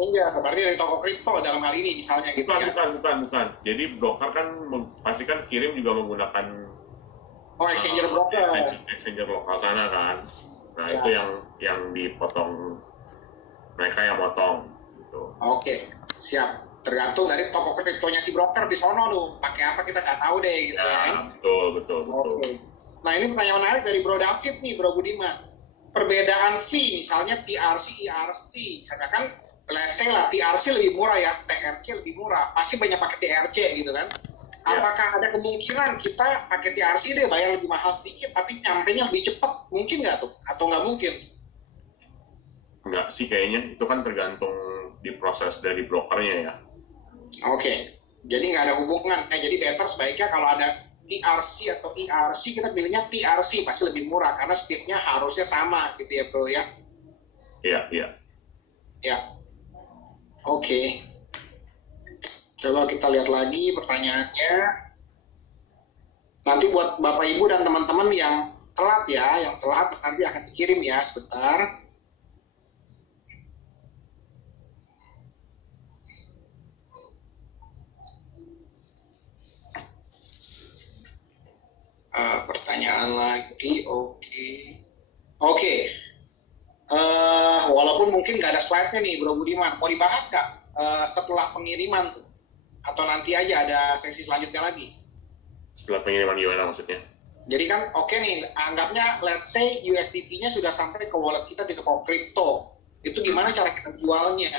exchanger, berarti dari toko kripto dalam hal ini misalnya gitu ya? Bukan. Jadi broker kan pasti kan kirim juga menggunakan exchanger broker. Exchanger lokal sana kan. Nah itu yang dipotong, mereka yang potong gitu. Oke, siap. Tergantung dari toko kriptonya si broker di sono lu. Pakai apa kita nggak tahu deh gitu kan. Betul. Oke. Nah ini pertanyaan menarik dari Bro David nih, Bro Budiman. Perbedaan fee misalnya TRC, ERC, karena kan let's say lah TRC lebih murah ya, TRC lebih murah, pasti banyak pakai TRC gitu kan. Apakah ada kemungkinan kita pakai TRC deh bayar lebih mahal sedikit tapi nyampenya lebih cepat, mungkin nggak tuh? Atau nggak mungkin? Nggak sih kayaknya, itu kan tergantung di proses dari brokernya ya. Oke. Jadi nggak ada hubungan, jadi better sebaiknya kalau ada TRC atau ERC kita pilihnya TRC, pasti lebih murah karena speednya harusnya sama gitu ya bro ya. Iya. Oke. Coba kita lihat lagi pertanyaannya. Nanti buat bapak ibu dan teman-teman yang telat ya, nanti akan dikirim ya sebentar. Pertanyaan lagi, oke. Walaupun mungkin nggak ada slide-nya nih, Bro Budiman, mau dibahas nggak setelah pengiriman tuh? Atau nanti aja ada sesi selanjutnya lagi? Setelah pengiriman gimana maksudnya? Jadi kan nih, anggapnya let's say USDT-nya sudah sampai ke wallet kita di toko kripto. Itu gimana cara kita jualnya?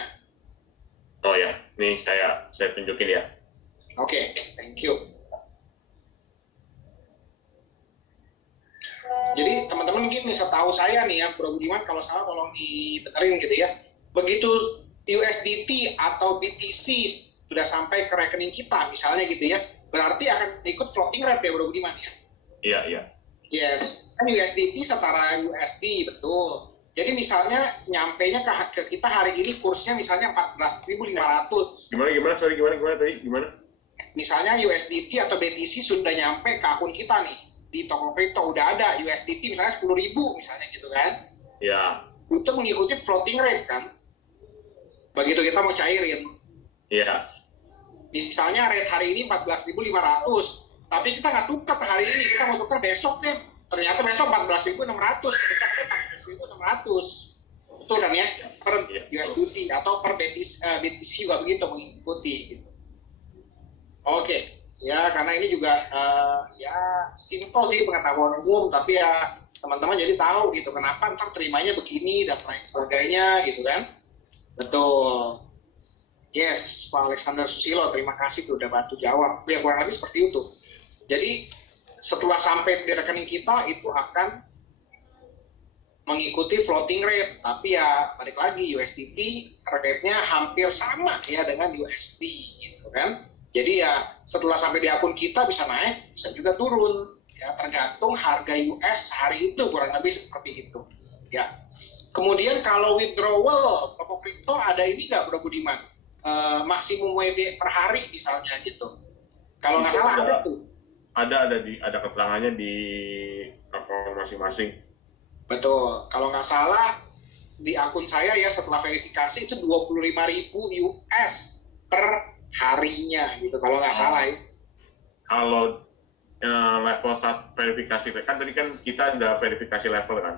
Oh ya, nih saya tunjukin ya. Oke, thank you. Jadi teman-teman gini, setahu saya nih ya, Bro Budiman kalau salah tolong dibenerin gitu ya. Begitu USDT atau BTC sudah sampai ke rekening kita misalnya gitu ya, berarti akan ikut floating rate ya Bro Budiman ya? Iya. Yes, kan USDT setara USD, betul. Jadi misalnya nyampenya ke kita hari ini kursnya misalnya 14.500. Gimana? Misalnya USDT atau BTC sudah nyampe ke akun kita nih. Di toko kripto udah ada USDT misalnya 10.000 misalnya gitu kan. Ya. Itu mengikuti floating rate kan. Begitu kita mau cairin. Iya. Misalnya rate hari ini 14.500, tapi kita nggak tukar hari ini, kita mau tukar besok deh. Ternyata besok 14.600, kita pakai 14.600. Betul kan ya? Per USDT atau per BTC juga begitu mengikuti gitu. Oke. Ya, karena ini juga ya simple sih pengetahuan umum, tapi ya teman-teman jadi tahu gitu kenapa ntar terimanya begini dan lain sebagainya gitu kan. Betul. Yes, Pak Alexander Susilo, terima kasih tuh udah bantu jawab. Ya kurang lebih seperti itu. Jadi setelah sampai di rekening kita itu akan mengikuti floating rate, tapi ya balik lagi USDT rate-nya hampir sama ya dengan USD gitu kan. Jadi ya setelah sampai di akun kita bisa naik, bisa juga turun. Ya tergantung harga US hari itu, kurang lebih seperti itu. Ya. Kemudian kalau withdrawal toko kripto ada ini nggak Bro Budiman? Maksimum WD per hari misalnya gitu. Kalau nggak salah ada tuh. Ada keterangannya di akun masing-masing. Betul. Kalau nggak salah di akun saya ya setelah verifikasi itu 25.000 US per harinya gitu kalau nggak salah ya. Kalau level 1 verifikasi kan tadi kan kita ada verifikasi level kan.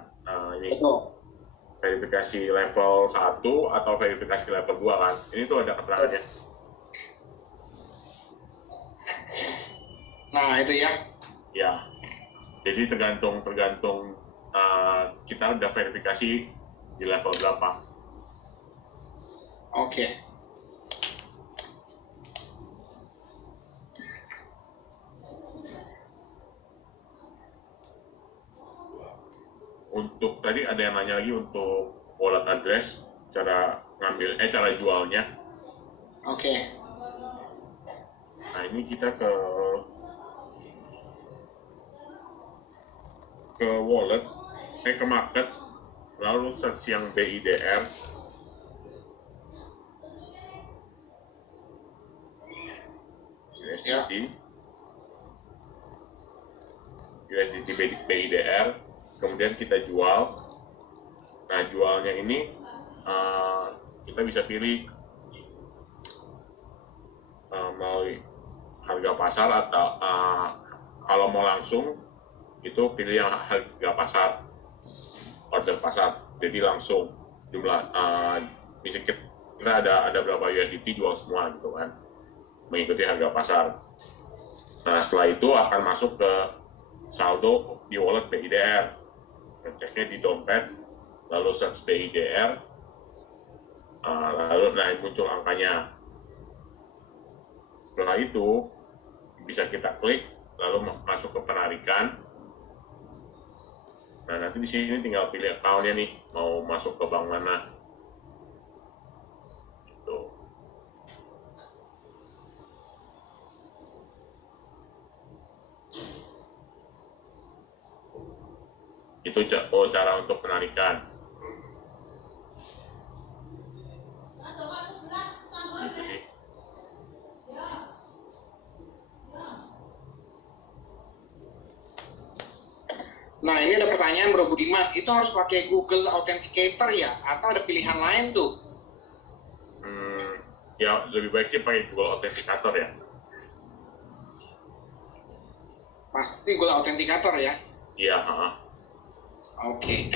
Ini betul. Verifikasi level 1 atau verifikasi level 2 kan. Ini tuh ada keterangannya. Nah, itu ya. Ya. Jadi tergantung kita udah verifikasi di level berapa. Oke. Untuk tadi ada yang nanya lagi untuk wallet address, cara jualnya. Oke. Nah ini kita ke wallet, ke market, lalu search yang BIDR. USDT BIDR, kemudian kita jual. Nah jualnya ini kita bisa pilih melalui harga pasar atau kalau mau langsung itu pilih yang harga pasar, order pasar, jadi langsung jumlah bisa kita ada berapa USDT jual semua gitu kan, mengikuti harga pasar. Nah setelah itu akan masuk ke saldo di wallet BIDR, ngeceknya di dompet, lalu search BIDR, lalu muncul angkanya. Setelah itu bisa kita klik lalu masuk ke penarikan. Nah nanti di sini tinggal pilih account-nya nih, mau masuk ke bank mana. Gitu. Itu cara untuk penarikan. Gitu sih. Nah, ini ada pertanyaan Bro Budiman, itu harus pakai Google Authenticator ya? Atau ada pilihan lain tuh? Ya, lebih baik sih pakai Google Authenticator ya. Pasti Google Authenticator ya? Iya, Oke.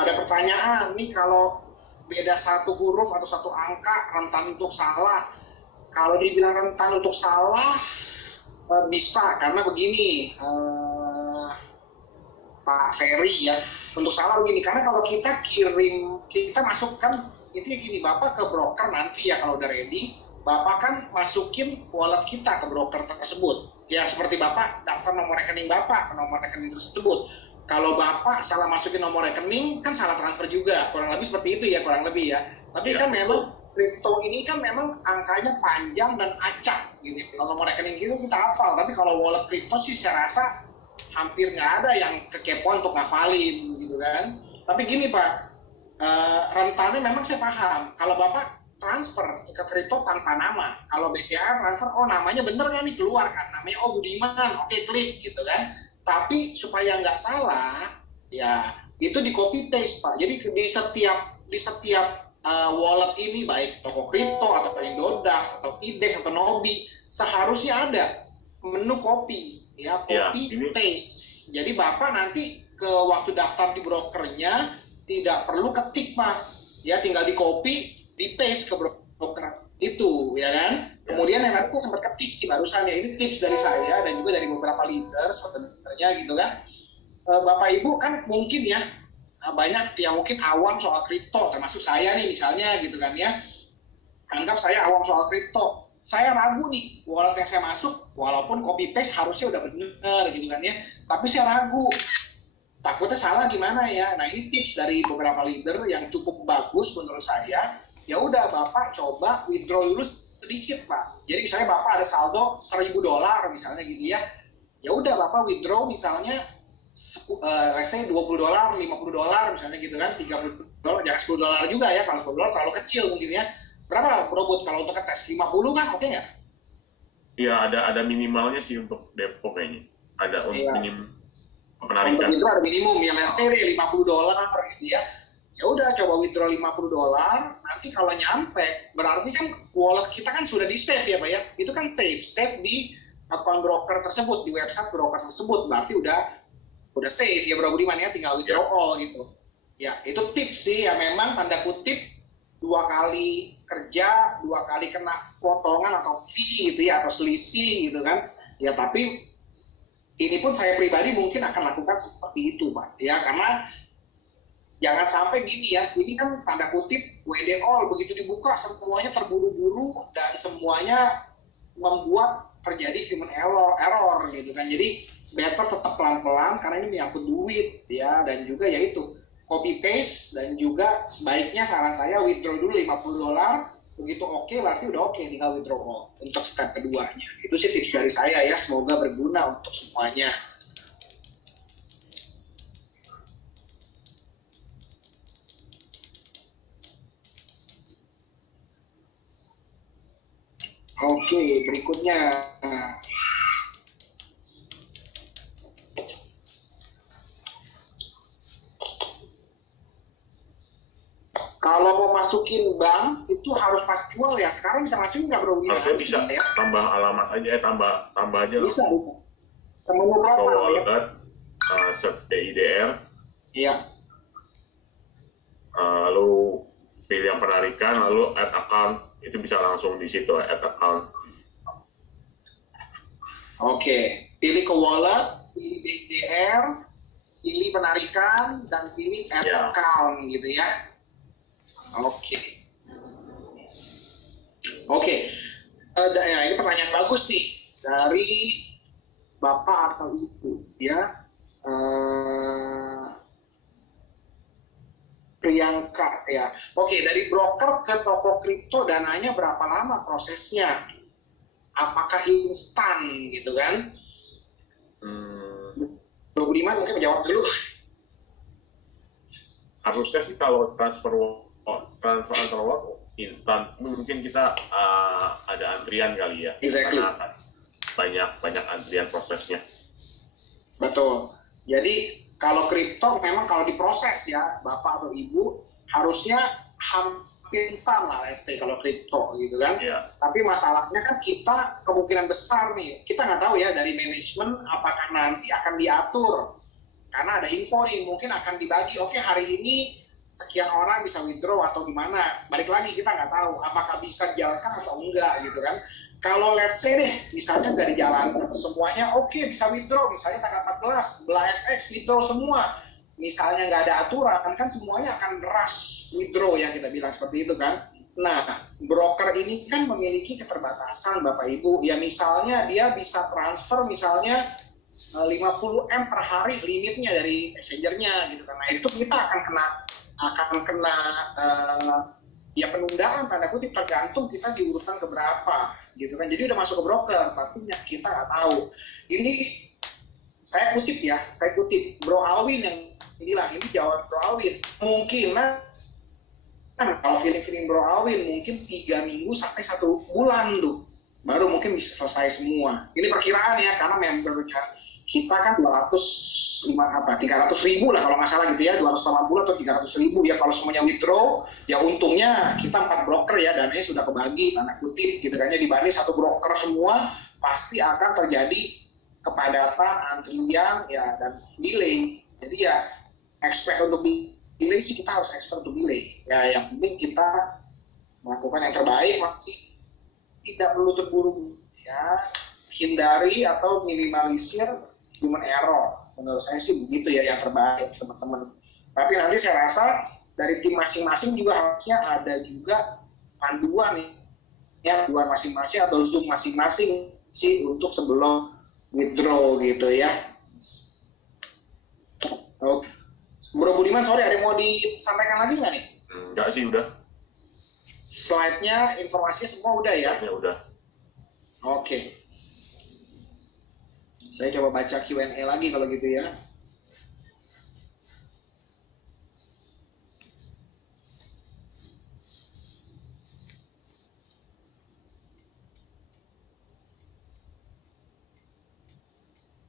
Ada pertanyaan nih, kalau beda satu huruf atau satu angka rentan untuk salah. Kalau dibilang rentan untuk salah bisa, karena begini Pak Ferry ya, untuk salah begini, karena kalau kita masukkan, intinya gini, Bapak ke broker nanti ya kalau udah ready, Bapak kan masukin wallet kita ke broker tersebut. Ya seperti Bapak daftar nomor rekening Bapak ke nomor rekening tersebut. Kalau Bapak salah masukin nomor rekening, kan salah transfer juga. Kurang lebih seperti itu ya, kurang lebih ya. Tapi kan memang kripto ini kan memang angkanya panjang dan acak gitu. Kalau nomor rekening kita hafal, tapi kalau wallet kripto sih saya rasa hampir nggak ada yang kekepoan untuk ngafalin gitu kan. Tapi gini Pak, rentannya memang saya paham. Kalau Bapak transfer ke kripto tanpa nama, kalau BCA transfer, oh namanya bener kan nih, keluar kan, namanya Budiman, oke klik gitu kan. Tapi supaya nggak salah, ya itu di copy paste Pak. Jadi di setiap wallet ini, baik toko kripto atau Indodax atau IDEX atau Nobi, seharusnya ada menu copy, ya copy paste. Jadi Bapak nanti ke waktu daftar di brokernya tidak perlu ketik Pak, ya tinggal di copy, di paste ke broker itu, ya kan. Kemudian yang nanti saya sempat ketik sih barusan ya, ini tips dari saya dan juga dari beberapa leader sebenarnya gitu kan. Bapak Ibu kan mungkin ya banyak yang mungkin awam soal kripto, termasuk saya nih misalnya gitu kan ya. Anggap saya awam soal kripto, saya ragu nih wallet yang saya masuk, walaupun copy paste harusnya udah bener gitu kan ya, tapi saya ragu, takutnya salah gimana ya. Nah ini tips dari beberapa leader yang cukup bagus menurut saya. Ya udah Bapak coba withdraw dulu sedikit Pak. Jadi misalnya Bapak ada saldo $1.000 misalnya gitu ya. Ya udah Bapak withdraw misalnya let's say $20, $50 misalnya gitu kan, $30, jangan $10 juga ya, kalau $10 terlalu kecil mungkin ya. Berapa Bro Bud kalau untuk ngetes? 50 kan oke nggak? Iya, ada minimalnya sih untuk depo kayaknya. Ada minim penarikan. Untuk withdraw ada minimum ya, let's say $50 gitu ya. Ya udah coba withdraw $50, nanti kalau nyampe berarti kan wallet kita kan sudah di save ya Pak ya, itu kan save di akun broker tersebut, di website broker tersebut, berarti udah save ya Bro Budiman ya, tinggal withdraw all gitu ya. Itu tips sih ya, memang tanda kutip 2 kali kerja 2 kali kena potongan atau fee gitu ya, atau selisih gitu kan ya. Tapi ini pun saya pribadi mungkin akan lakukan seperti itu Pak ya, karena jangan sampai gini ya, ini kan tanda kutip WD all, begitu dibuka semuanya terburu-buru dan semuanya membuat terjadi human error gitu kan. Jadi better tetap pelan-pelan karena ini menyangkut duit ya, dan juga yaitu copy paste, dan juga sebaiknya saran saya withdraw dulu $50, begitu oke berarti udah oke, tinggal withdraw all untuk step keduanya. Itu sih tips dari saya ya, semoga berguna untuk semuanya. Oke, berikutnya. Kalau mau masukin bank itu harus pas jual ya. Sekarang bisa masukin nggak bro? Harusnya bisa ya? tambah alamat aja, tambah aja loh. Bisa. Menu Ke profile ya. wallet, search BIDR, Iya. lalu pilih yang penarikan, lalu add account, itu bisa langsung di situ add account. Oke, pilih ke wallet, pilih BIDR, pilih penarikan, dan pilih add account gitu ya. Oke. Ini pertanyaan bagus nih dari Bapak atau Ibu ya. Priyanka ya. Oke, dari broker ke toko kripto dananya berapa lama prosesnya? Apakah instan gitu kan? Bro Budiman mungkin menjawab dulu. Harusnya sih kalau transfer antar wallet instan, mungkin kita ada antrian kali ya. Exactly. Karena banyak antrian prosesnya. Betul. Jadi kalau kripto memang kalau diproses ya Bapak atau Ibu harusnya hampir instan lah, let's say kalau kripto gitu kan. Yeah. Tapi masalahnya kan kita kemungkinan besar nih, kita nggak tahu ya dari manajemen apakah nanti akan diatur. Karena ada info nih, mungkin akan dibagi, oke hari ini sekian orang bisa withdraw atau gimana. Balik lagi kita nggak tahu apakah bisa dijalankan atau enggak gitu kan. Kalau let's say deh, misalnya dari jalan semuanya oke, bisa withdraw, misalnya tanggal 14, belah FX withdraw semua. Misalnya nggak ada aturan, kan semuanya akan rush withdraw ya, kita bilang seperti itu kan. Nah, broker ini kan memiliki keterbatasan Bapak Ibu. Ya misalnya dia bisa transfer misalnya 50M per hari limitnya dari exchanger-nya gitu kan. Nah itu kita akan kena ya penundaan tanda kutip, tergantung kita di urutan keberapa gitu kan. Jadi udah masuk ke broker tapi kita nggak tahu. Ini saya kutip Bro Alwin yang bilang, ini jawaban Bro Alwin. Mungkin kalau feeling Bro Alwin mungkin 3 minggu sampai 1 bulan tuh baru mungkin bisa selesai semua. Ini perkiraan ya, karena membernya kita kan 300 ribu lah kalau nggak salah gitu ya, 280 atau 300 ribu ya kalau semuanya withdraw. Ya untungnya kita 4 broker ya, dananya sudah kebagi tanda kutip gitu kan ya, dibanding 1 broker semua pasti akan terjadi kepadatan, antrian ya, dan delay. Jadi ya expect untuk delay sih, kita harus expect untuk delay ya. Yang penting kita melakukan yang terbaik, masih tidak perlu terburu ya, hindari atau minimalisir human error. Menurut saya sih begitu ya, yang terbaik teman-teman. Tapi nanti saya rasa dari tim masing-masing juga harusnya ada juga panduan ya, panduan masing-masing atau zoom masing-masing sih untuk sebelum withdraw gitu ya. Oke. Bro Budiman, sorry, ada yang mau disampaikan lagi nggak nih? Enggak sih, udah. Slide-nya, informasinya semua udah ya? Ya udah. Oke. Saya coba baca Q&A lagi kalau gitu ya.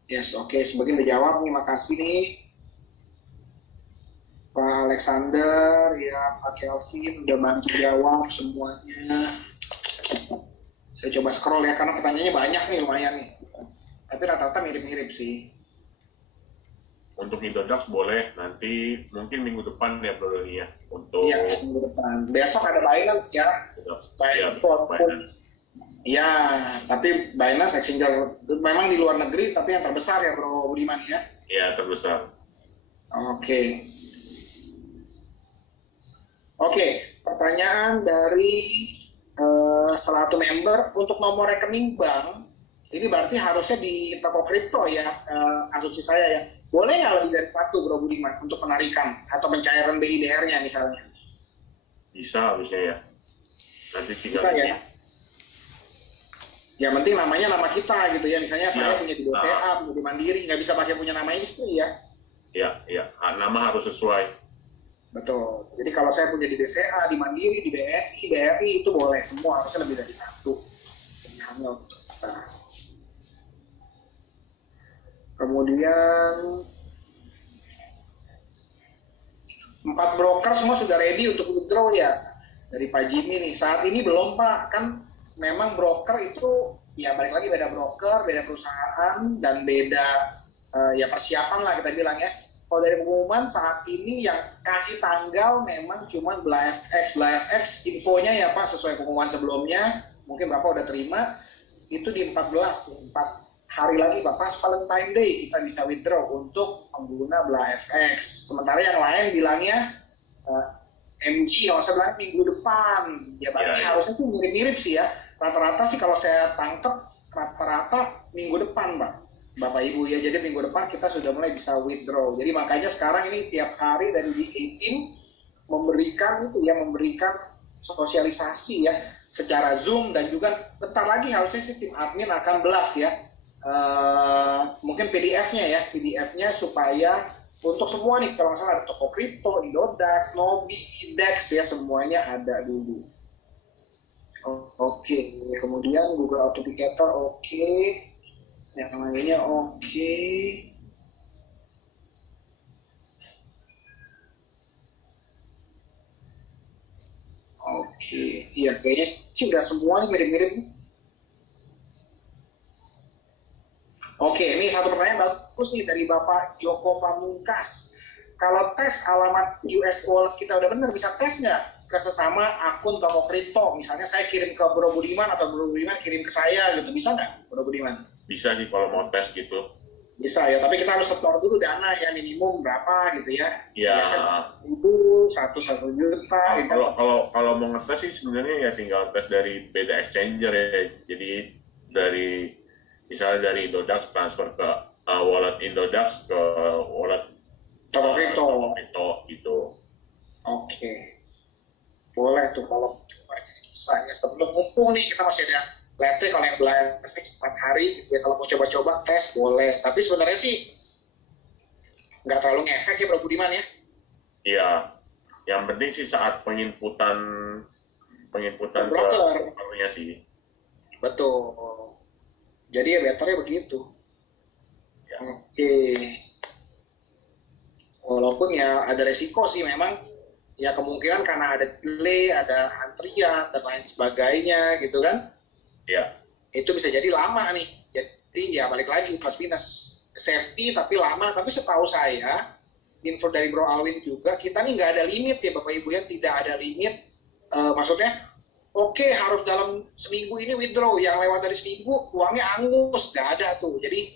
Yes, oke. Sebagian dijawab nih, makasih nih. Pak Alexander, ya Pak Kelvin udah bantu jawab semuanya. Saya coba scroll ya, karena pertanyaannya banyak nih, lumayan nih. Tapi rata-rata mirip-mirip sih. Untuk Indodax boleh, nanti mungkin minggu depan ya Bro Doni ya. Untuk iya, minggu depan. Besok ada Binance ya. Binance. Ya, tapi Binance exchanger memang di luar negeri, tapi yang terbesar ya Bro Budiman ya. Iya, terbesar. Oke. Oke, pertanyaan dari salah satu member, untuk nomor rekening bank, ini berarti harusnya di toko kripto ya, asumsi saya ya. Boleh nggak lebih dari 1 Bro Budiman untuk penarikan atau pencairan BIDR-nya misalnya? Bisa harusnya ya. Nanti tinggal kita ya. Yang penting namanya nama kita gitu ya. Misalnya saya punya di BCA, punya di Mandiri, nggak bisa pakai punya nama istri ya. Iya. Nama harus sesuai. Betul. Jadi kalau saya punya di BCA, di Mandiri, di BNI, BRI itu boleh semua, harusnya lebih dari 1. hamil untuk kita. Kemudian 4 broker semua sudah ready untuk withdraw ya dari Pak Jimmy nih. Saat ini belum Pak, kan memang broker itu ya balik lagi beda broker, beda perusahaan dan beda ya persiapan lah kita bilang ya. Kalau dari pengumuman saat ini yang kasih tanggal memang cuma Bla FX infonya ya Pak sesuai pengumuman sebelumnya, mungkin Bapak udah terima, itu di 14, 4 hari lagi Pak, pas Valentine Day kita bisa withdraw untuk pengguna Bla FX. Sementara yang lain bilangnya MG, kalau saya bilang minggu depan, ya berarti harusnya tuh mirip-mirip sih ya. Rata-rata sih kalau saya tangkep, rata-rata minggu depan Pak. Bapak Ibu ya, jadi minggu depan kita sudah mulai bisa withdraw. Jadi makanya sekarang ini tiap hari dari B18 memberikan sosialisasi ya secara Zoom dan juga bentar lagi harusnya sih tim admin akan blast ya. Mungkin PDF-nya supaya untuk semua nih kalau misalnya ada toko kripto, Indodax, Nobi, Index ya semuanya ada dulu. Oke. Kemudian Google Authenticator oke. Yang lainnya oke. Oke, iya kayaknya sih udah semua nih mirip-mirip nih. Oke, ini satu pertanyaan bagus nih dari Bapak Joko Pamungkas. Kalau tes alamat US Wallet kita udah benar, bisa tes nggak ke sesama akun toko kripto? Misalnya saya kirim ke Bro Budiman atau Bro Budiman kirim ke saya gitu, bisa nggak Bro Budiman? Bisa sih kalau mau tes gitu. Bisa ya, tapi kita harus setor dulu dana ya minimum berapa gitu ya. Iya. Itu 1 juta. Kalau mau ngetes sih sebenarnya ya tinggal tes dari beda exchanger ya. Jadi misalnya dari Indodax transfer ke wallet Indodax ke wallet toko kripto gitu. Oke. Boleh tuh kalau saya sebelum mumpung nih kita masih ada. Let's say kalau yang Bla FX 4 hari gitu ya, kalau mau coba-coba tes boleh. Tapi sebenarnya sih nggak terlalu ngefek ya Bro Budiman ya. Iya. Yang penting sih saat penginputan brokernya sih. Betul. Jadi ya betternya begitu. Ya. Oke. Walaupun ya ada resiko sih memang ya kemungkinan karena ada delay, ada antrian dan lain sebagainya gitu kan. Ya. Itu bisa jadi lama nih. Jadi ya balik lagi plus minus safety tapi lama. Tapi setahu saya info dari Bro Alwin juga kita nih nggak ada limit ya Bapak Ibu ya, tidak ada limit. Maksudnya oke, harus dalam seminggu ini withdraw, yang lewat dari seminggu uangnya angus, nggak ada tuh. Jadi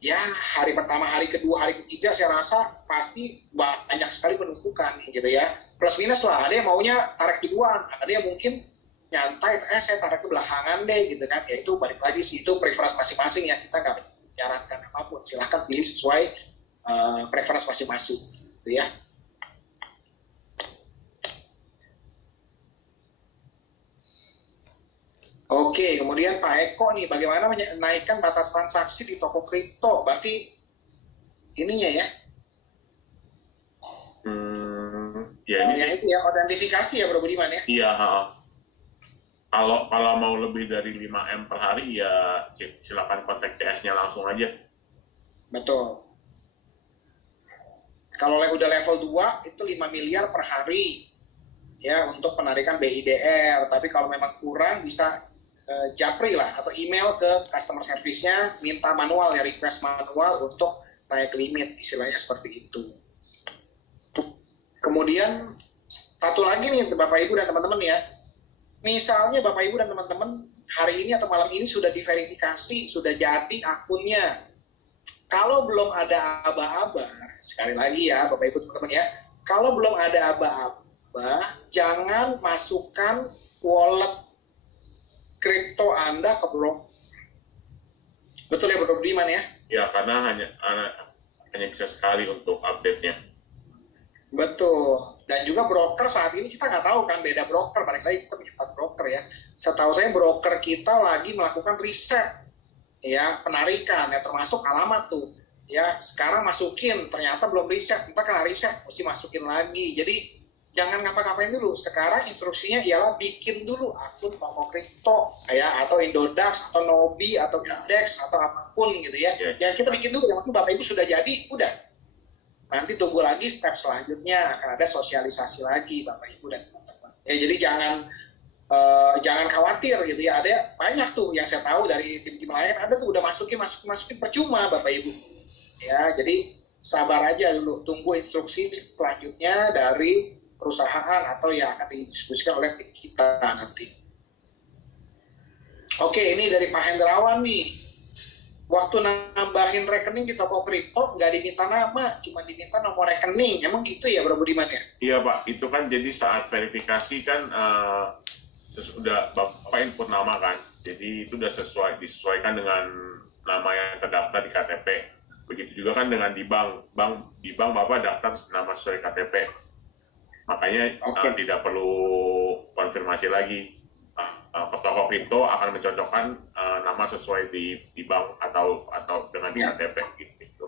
ya hari pertama, hari kedua, hari ketiga saya rasa pasti banyak sekali penumpukan gitu ya. Plus minus lah, ada yang maunya tarik duluan, ada yang mungkin nyantai, saya tarik ke belakangan deh gitu kan. Ya itu balik lagi sih, itu preference masing-masing ya, kita nggak menyarankan apapun, silahkan pilih sesuai preference masing-masing gitu ya. Oke, kemudian Pak Eko nih, bagaimana menaikkan batas transaksi di toko kripto? Berarti ininya ya? Ya ini sih. Itu ya, autentifikasi ya Bro Budiman ya? Iya, kalau mau lebih dari 5M per hari ya silakan kontak CS-nya langsung aja. Betul. Kalau udah level 2 itu 5 miliar per hari ya untuk penarikan BIDR. Tapi kalau memang kurang bisa japri lah atau email ke customer service-nya, minta manual ya, request manual untuk naik limit, istilahnya seperti itu. Kemudian satu lagi nih Bapak Ibu dan teman-teman ya, misalnya Bapak Ibu dan teman-teman hari ini atau malam ini sudah diverifikasi, sudah jadi akunnya. Kalau belum ada aba-aba, sekali lagi ya Bapak Ibu teman-teman ya, kalau belum ada aba-aba, jangan masukkan wallet kripto Anda ke broker. Betul ya Bro Budiman ya? Ya, karena hanya bisa sekali untuk update-nya. Betul. Dan juga broker saat ini kita nggak tahu kan, beda broker, balik lagi kita punya 4 broker ya. Setahu saya broker kita lagi melakukan riset ya, penarikan ya, termasuk alamat tuh ya. Sekarang masukin, ternyata belum riset, kita kena riset, mesti masukin lagi. Jadi jangan ngapa-ngapain dulu. Sekarang instruksinya ialah bikin dulu akun toko kripto ya, atau Indodax atau Nobi atau Index atau apapun gitu ya. Yang kita bikin dulu, yang penting Bapak Ibu sudah jadi, udah. Nanti tunggu lagi step selanjutnya, akan ada sosialisasi lagi Bapak Ibu dan teman-teman. Ya, jadi jangan khawatir gitu ya. Ada banyak tuh yang saya tahu dari tim-tim lain, ada tuh udah masukin percuma Bapak Ibu. Ya, jadi sabar aja dulu, tunggu instruksi selanjutnya dari perusahaan atau yang akan didistribusikan oleh tim kita nanti. Oke, ini dari Pak Hendrawan nih. Waktu nambahin rekening di toko kripto nggak diminta nama, cuma diminta nomor rekening. Emang gitu ya, Bro Budiman ya? Iya Pak, itu kan jadi saat verifikasi kan sesudah Bapak input nama kan, jadi itu udah disesuaikan dengan nama yang terdaftar di KTP. Begitu juga kan dengan di bank Bapak daftar nama sesuai KTP, makanya tidak perlu konfirmasi lagi. Toko kripto akan mencocokkan nama sesuai di bank atau dengan di KTP gitu.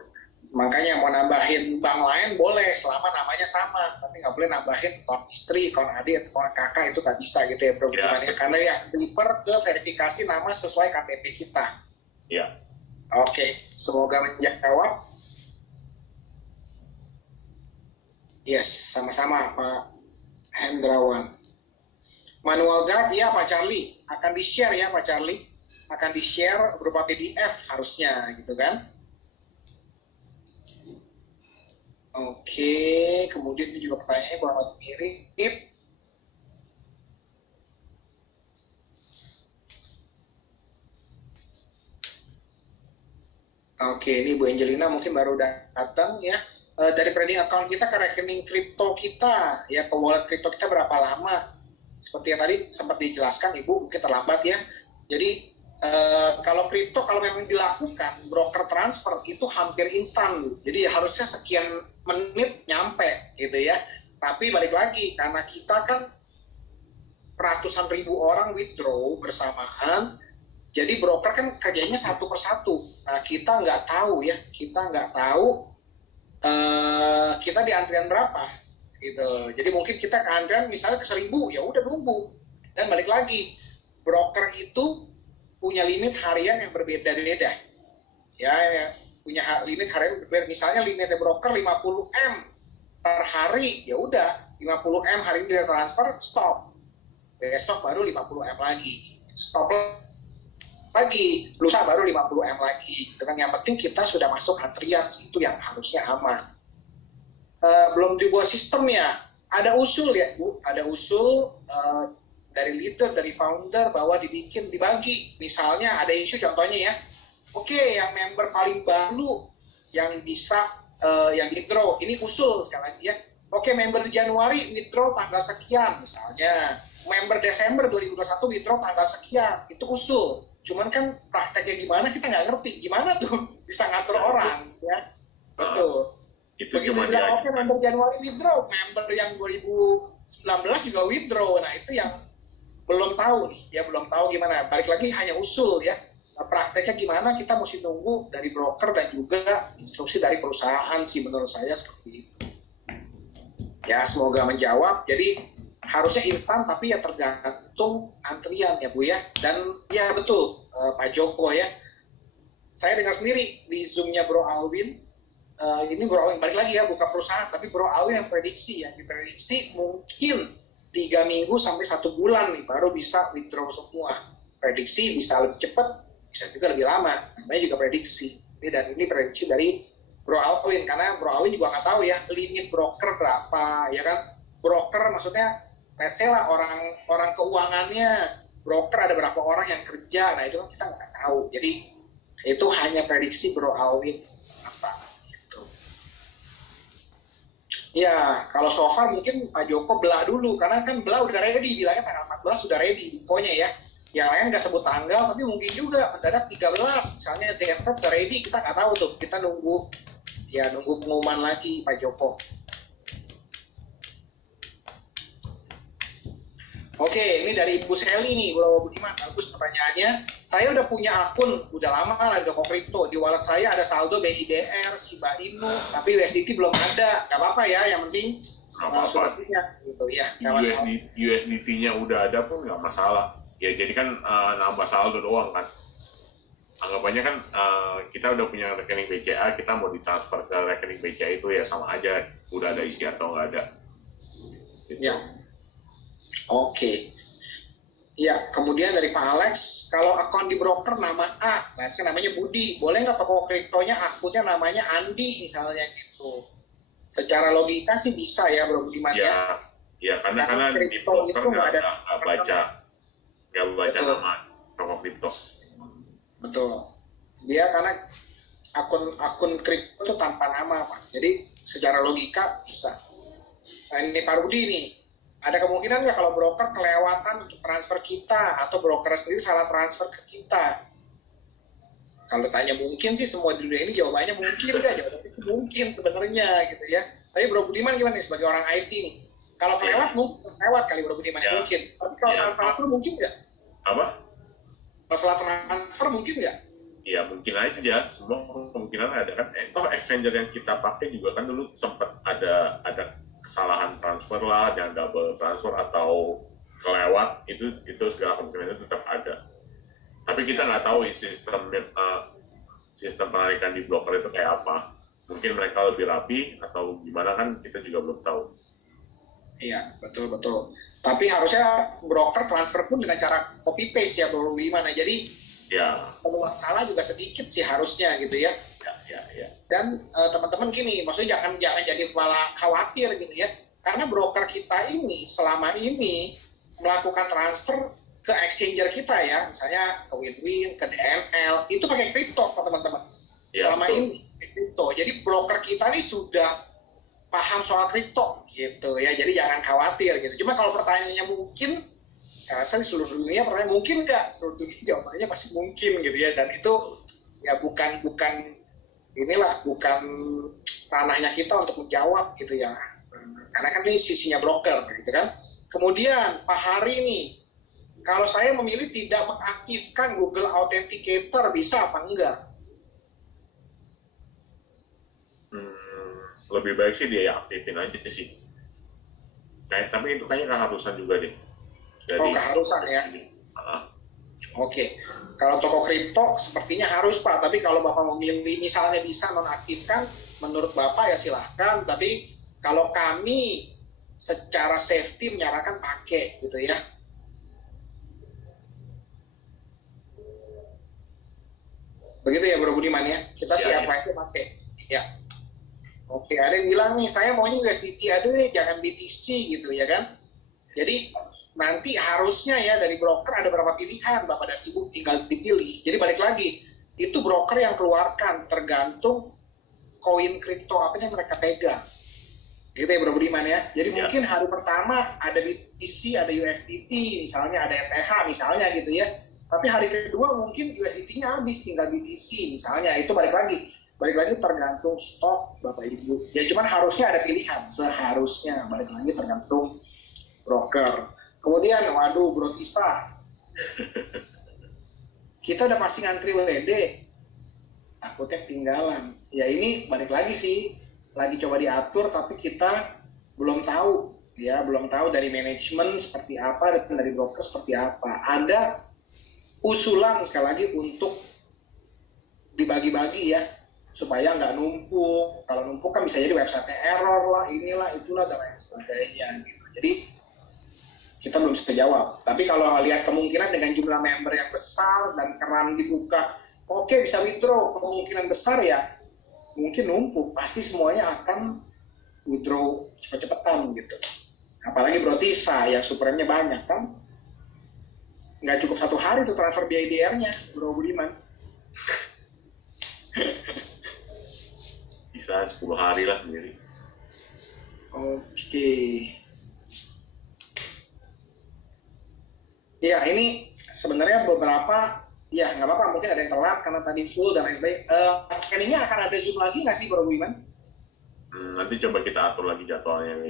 Makanya mau nambahin bank lain boleh selama namanya sama, tapi nggak boleh nambahin akun istri, akun adik, atau akun kakak, itu nggak bisa gitu ya, Bro. Ya. Karena ya refer ke verifikasi nama sesuai KTP kita. Iya. Oke, semoga menjawab. Yes, sama-sama Pak Hendrawan. Manual guide ya Pak Charlie, akan di-share ya Pak Charlie, akan di-share berupa PDF harusnya gitu kan. Oke, kemudian ini juga pertanyaannya kurang mirip. Oke, ini Bu Angelina mungkin baru datang ya. Dari trading account kita ke rekening kripto kita, ya ke wallet kripto kita berapa lama? Seperti yang tadi sempat dijelaskan Ibu, mungkin terlambat ya. Jadi kalau kripto kalau memang dilakukan broker transfer itu hampir instan, jadi harusnya sekian menit nyampe gitu ya. Tapi balik lagi karena kita kan ratusan ribu orang withdraw bersamaan, jadi broker kan kerjanya satu persatu. Nah kita nggak tahu ya, kita di antrian berapa gitu. Jadi mungkin kita ke antrian misalnya ke 1000, ya udah nunggu. Dan balik lagi, broker itu punya limit harian yang berbeda-beda. Ya, punya limit harian yang berbeda. Misalnya limitnya broker 50M per hari, ya udah 50M hari ini dia transfer, stop. Besok baru 50M lagi. Stop lagi, lusa baru 50M lagi. Gitu kan. Yang penting kita sudah masuk antrian, itu yang harusnya aman. Belum dibuat sistem ya. Ada usul ya Bu, ada usul dari leader, dari founder bahwa dibagi. Misalnya ada isu contohnya ya, oke, yang member paling baru yang bisa yang withdraw, ini usul sekali lagi ya. Oke, member di Januari withdraw tanggal sekian misalnya. Member Desember 2021 withdraw tanggal sekian, itu usul. Cuman kan prakteknya gimana kita nggak ngerti, gimana tuh bisa ngatur orang ya. Betul. Itu begitu cuma bilang oke member Januari withdraw, member yang 2019 juga withdraw. Nah itu yang belum tahu nih, ya belum tahu gimana. Balik lagi hanya usul ya. Nah, prakteknya gimana kita mesti nunggu dari broker dan juga instruksi dari perusahaan sih menurut saya seperti itu. Ya semoga menjawab. Jadi harusnya instan tapi ya tergantung antrian ya Bu ya. Dan ya betul Pak Joko ya. Saya dengar sendiri di Zoom-nya Bro Alwin. Ini Bro Alwin balik lagi ya, buka perusahaan, tapi Bro Alwin yang prediksi ya, diprediksi mungkin 3 minggu sampai 1 bulan nih baru bisa withdraw semua. Prediksi bisa lebih cepat, bisa juga lebih lama, namanya juga prediksi. Dan ini prediksi dari Bro Alwin, karena Bro Alwin juga nggak tahu ya limit broker berapa, ya kan? Broker maksudnya, let's say lah orang keuangannya, broker ada berapa orang yang kerja, nah itu kan kita nggak tahu. Jadi itu hanya prediksi Bro Alwin. Ya, kalau so far mungkin Pak Joko belah dulu, karena kan belah udah ready, bilangnya tanggal 14 sudah ready infonya ya. Yang lain nggak sebut tanggal, tapi mungkin juga mendadak 13, misalnya ZF udah ready, kita nggak tahu tuh, kita nunggu pengumuman lagi Pak Joko. Oke, ini dari Ibu Seli nih, Bro Budiman, bagus pertanyaannya. Saya udah punya akun, udah lama lah di toko kripto. Di wallet saya ada saldo BIDR, Shiba Inu, tapi USDT belum ada. Gak apa-apa ya, yang penting nggak apa-apa. Gitu ya, nggak masalah. USDT-nya udah ada pun nggak masalah. Ya jadi kan nambah saldo doang kan. Anggapannya kan kita udah punya rekening BCA, kita mau ditransfer ke rekening BCA itu ya sama aja, udah ada isi atau nggak ada. Gitu. Ya, oke. Ya, kemudian dari Pak Alex, kalau akun di broker nama A, namanya Budi, boleh nggak toko kriptonya akunnya namanya Andi misalnya gitu? Secara logika sih bisa ya, Bro Budiman ya. Ya, karena di broker nggak baca nama toko kripto. Betul. Dia karena akun kripto itu tanpa nama, Pak. Jadi secara logika bisa. Nah, ini Pak Rudi nih. Ada kemungkinan nggak kalau broker kelewatan untuk transfer kita atau broker sendiri salah transfer ke kita? Kalau tanya mungkin sih semua di dunia ini jawabannya mungkin nggak? Jawabannya sih mungkin sebenarnya gitu ya. Tapi Bro Budiman gimana nih sebagai orang IT nih? Kalau kelewat mungkin kelewat kali Bro Budiman mungkin. Tapi kalau salah transfer mungkin nggak? Apa? Masalah transfer mungkin nggak? Ya mungkin aja, semua kemungkinan ada kan. Toh exchanger yang kita pakai juga kan dulu sempat ada kesalahan transfer lah, dan double transfer atau kelewat, itu segala kemungkinan itu tetap ada. Tapi kita nggak tahu sistem penarikan di broker itu kayak apa. Mungkin mereka lebih rapi atau gimana kan kita juga belum tahu. Iya, betul. Tapi harusnya broker transfer pun dengan cara copy paste ya, Bro gimana. Jadi ya, peluang salah juga sedikit sih harusnya gitu ya. Ya. Dan teman-teman gini, maksudnya jangan jadi malah khawatir gitu ya. Karena broker kita ini selama ini melakukan transfer ke exchanger kita ya, misalnya ke Win-Win, ke DNL, itu pakai kripto teman-teman. Ya, selama ini kripto. Jadi broker kita ini sudah paham soal kripto gitu ya, jadi jangan khawatir gitu. Cuma kalau pertanyaannya mungkin, saya rasa di seluruh dunia pertanyaan mungkin nggak, seluruh dunia jawabannya pasti mungkin gitu ya. Dan itu ya bukan ranahnya kita untuk menjawab gitu ya, karena kan ini sisinya broker gitu kan. Kemudian Pak Hari nih, kalau saya memilih tidak mengaktifkan Google Authenticator bisa apa enggak? Lebih baik sih dia aktifin aja sih. Tapi itu kayaknya keharusan juga deh. Keharusan ya? Oke. Kalau toko kripto sepertinya harus Pak, tapi kalau Bapak memilih misalnya bisa nonaktifkan, menurut Bapak ya silahkan, tapi kalau kami secara safety menyarankan pakai gitu ya. Begitu ya Bro Budiman ya, kita siapa itu pakai. Ya. Oke, ada yang bilang nih, saya maunya USDT aduh jangan BTC gitu ya kan. Jadi nanti harusnya ya dari broker ada beberapa pilihan, Bapak dan Ibu tinggal dipilih. Jadi balik lagi, itu broker yang keluarkan tergantung koin kripto apa yang mereka pegang. Gitu ya Bro Budiman ya. Jadi mungkin hari pertama ada BTC, ada USDT, misalnya ada ETH misalnya gitu ya. Tapi hari kedua mungkin USDT-nya habis, tinggal BTC misalnya. Itu balik lagi tergantung stok Bapak Ibu. Ya cuman harusnya ada pilihan, seharusnya balik lagi tergantung broker. Kemudian, waduh Bro Tisa, kita udah pasti ngantri WD, takutnya ketinggalan. Ya ini balik lagi sih, lagi coba diatur tapi kita belum tahu dari manajemen seperti apa dan dari broker seperti apa. Ada usulan sekali lagi untuk dibagi-bagi ya, supaya nggak numpuk. Kalau numpuk kan bisa jadi website error lah, inilah, itulah, dan lain sebagainya gitu. Jadi kita belum bisa jawab. Tapi kalau lihat kemungkinan dengan jumlah member yang besar dan keran dibuka, oke bisa withdraw, kemungkinan besar ya mungkin numpuk. Pasti semuanya akan withdraw cepet-cepetan gitu. Apalagi Bro Tisa yang supernya banyak kan. Nggak cukup 1 hari tuh transfer BIDR-nya, Bro Budiman. Bisa 10 hari lah sendiri. Oke. Ya ini sebenarnya beberapa, ya nggak apa-apa, mungkin ada yang telat karena tadi full dan lain sebagainya. Kayaknya akan ada Zoom lagi nggak sih Bro Budiman? Nanti coba kita atur lagi jadwalnya.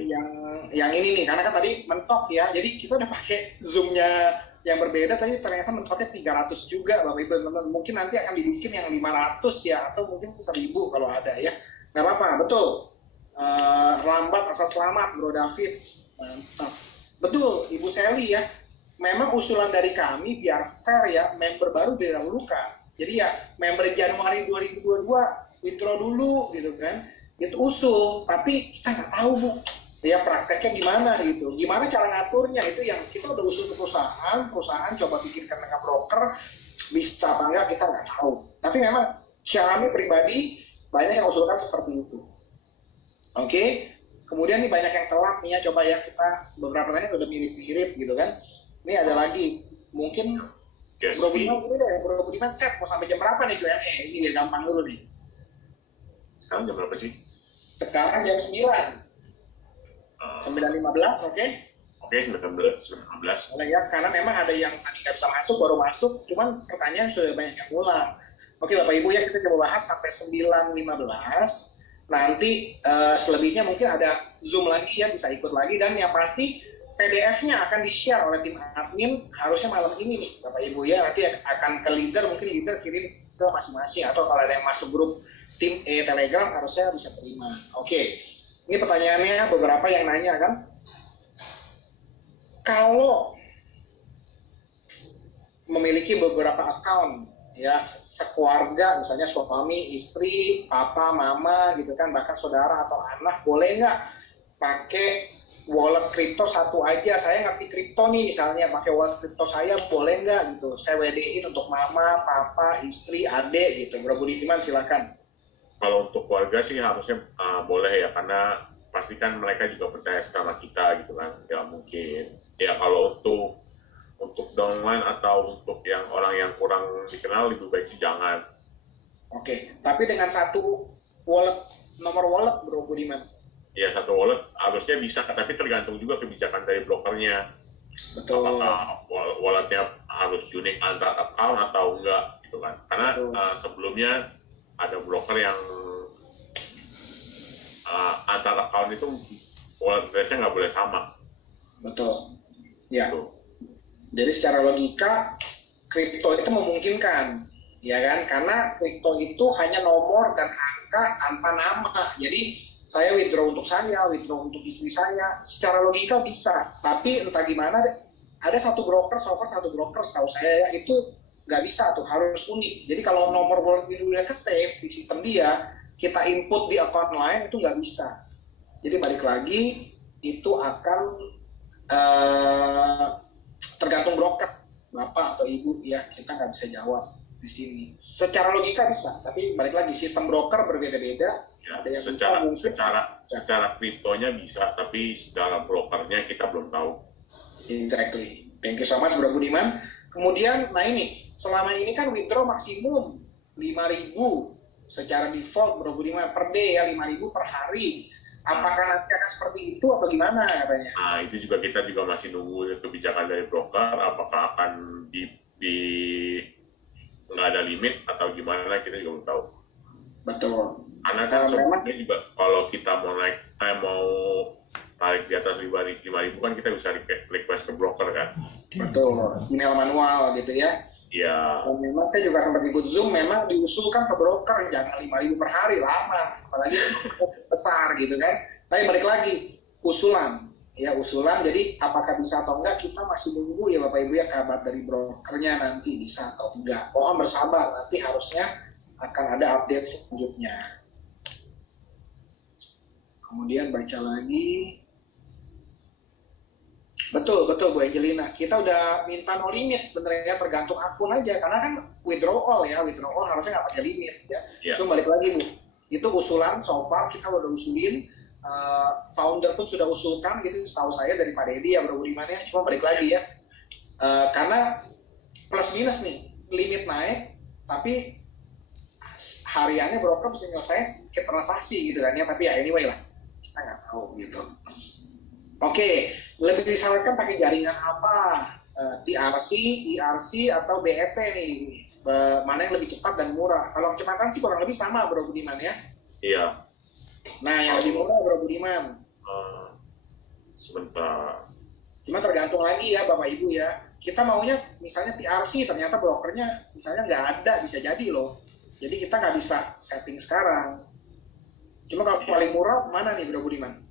Yang ini nih, karena kan tadi mentok ya, jadi kita udah pakai Zoom-nya yang berbeda, tapi ternyata mentoknya 300 juga Bapak Ibu teman-teman. Mungkin nanti akan dibikin yang 500 ya, atau mungkin 1000 kalau ada ya. Nggak apa-apa, betul. Lambat asal selamat, Bro David. Mantap. Betul, Ibu Sally ya. Memang usulan dari kami biar fair ya, member baru didahulukan. Jadi ya, member Januari 2022 withdraw dulu gitu kan. Itu usul, tapi kita nggak tahu Bu. Ya prakteknya gimana gitu. Gimana cara ngaturnya itu yang kita udah usul ke perusahaan coba pikirkan dengan broker, bisa apa enggak kita nggak tahu. Tapi memang kami pribadi banyak yang usulkan seperti itu. Oke, kemudian nih banyak yang telat nih ya, coba ya kita beberapa tanya udah mirip-mirip gitu kan. Ini ada lagi, mungkin Bro Budiman dulu deh, Bro Budiman set mau sampai jam berapa nih Q&A? Ini biar gampang dulu nih. Sekarang jam berapa sih? Sekarang jam 9. 9.15, oke? Oke, 9.15. Boleh ya, karena memang ada yang tadi nggak bisa masuk, baru masuk, cuman pertanyaan sudah banyak yang ulang. Oke Bapak Ibu ya, kita coba bahas sampai 9.15. Nanti selebihnya mungkin ada Zoom lagi ya, bisa ikut lagi. Dan yang pasti PDF-nya akan di-share oleh tim admin harusnya malam ini nih Bapak Ibu ya. Nanti akan ke leader, mungkin leader kirim ke masing-masing. Atau kalau ada yang masuk grup tim Telegram harusnya bisa terima. Oke, ini pertanyaannya beberapa yang nanya kan. Kalau memiliki beberapa account ya, sekeluarga misalnya suami, istri, papa, mama gitu kan, bahkan saudara atau anak, boleh nggak pakai wallet kripto satu aja? Saya ngerti kripto nih misalnya, pakai wallet kripto saya boleh nggak gitu? Saya WD-in untuk mama, papa, istri, adik gitu. Bro Budiman silakan. Kalau untuk keluarga sih harusnya boleh ya, karena pastikan mereka juga percaya sama kita gitu kan. Nggak mungkin ya kalau untuk downline atau untuk yang orang yang kurang dikenal lebih baik sih jangan. Oke, tapi dengan satu wallet, nomor wallet Bro Budiman? Ya satu wallet harusnya bisa, tapi tergantung juga kebijakan dari brokernya. Betul. Apakah walletnya harus unik antar account atau enggak gitu kan? Karena sebelumnya ada broker yang antar account itu wallet address-nya nggak boleh sama. Betul. Ya. Gitu. Jadi secara logika kripto itu memungkinkan, ya kan? Karena kripto itu hanya nomor dan angka tanpa nama. Jadi saya withdraw untuk saya, withdraw untuk istri saya, secara logika bisa. Tapi entah gimana, ada satu broker, so far satu broker setahu saya ya, itu nggak bisa tuh, harus unik. Jadi kalau nomor wallet itu udah ke-save di sistem dia, kita input di account lain itu nggak bisa. Jadi balik lagi, itu akan tergantung broker, bapak atau ibu ya, kita nggak bisa jawab di sini. Secara logika bisa, tapi balik lagi sistem broker berbeda-beda. Ya, ada yang secara kriptonya bisa, tapi secara brokernya kita belum tahu. Exactly. Thank you so much Bro Budiman. Kemudian, nah ini, selama ini kan withdraw maksimum 5.000 secara default Bro Budiman per day ya, 5.000 per hari. Apakah nanti akan seperti itu atau gimana katanya? Nah, itu juga kita juga masih nunggu kebijakan dari broker, apakah akan nggak ada limit atau gimana, kita juga belum tahu. Betul. Karena kan sebenarnya juga kalau kita mau mau tarik di atas 5.000 kan kita bisa request ke broker kan. Betul, email manual gitu ya. Iya. Dan memang saya juga sempat ikut Zoom, memang diusulkan ke broker jangan 5.000 per hari, lama, apalagi besar gitu kan. Tapi balik lagi, usulan. Jadi apakah bisa atau enggak kita masih nunggu ya Bapak Ibu ya kabar dari brokernya nanti bisa atau enggak. Mohon bersabar, nanti harusnya akan ada update selanjutnya. Kemudian baca lagi. Betul Bu Angelina. Kita udah minta no limit sebenarnya, tergantung akun aja. Karena kan withdrawal harusnya nggak pakai limit ya. Yeah. Cuma balik lagi Bu, itu usulan so far kita udah usulin, founder pun sudah usulkan gitu, setahu saya dari Pak Dedi ya Bro Budiman ya. Cuma balik lagi ya, karena plus minus nih, limit naik, tapi hariannya broker bisa nyelesain ke transaksi gitu kan ya. Tapi ya anyway lah, kita nggak tahu gitu. Oke, lebih disarankan pakai jaringan apa? TRC, ERC, atau BEP nih? Mana yang lebih cepat dan murah? Kalau kecepatan sih kurang lebih sama Bro Budiman ya? Iya. Nah, yang lebih murah Bro Budiman? Sebentar. Cuma tergantung lagi ya Bapak Ibu ya. Kita maunya misalnya TRC, ternyata brokernya misalnya nggak ada, bisa jadi loh. Jadi kita nggak bisa setting sekarang. Cuma kalau paling murah mana nih Bro Budiman?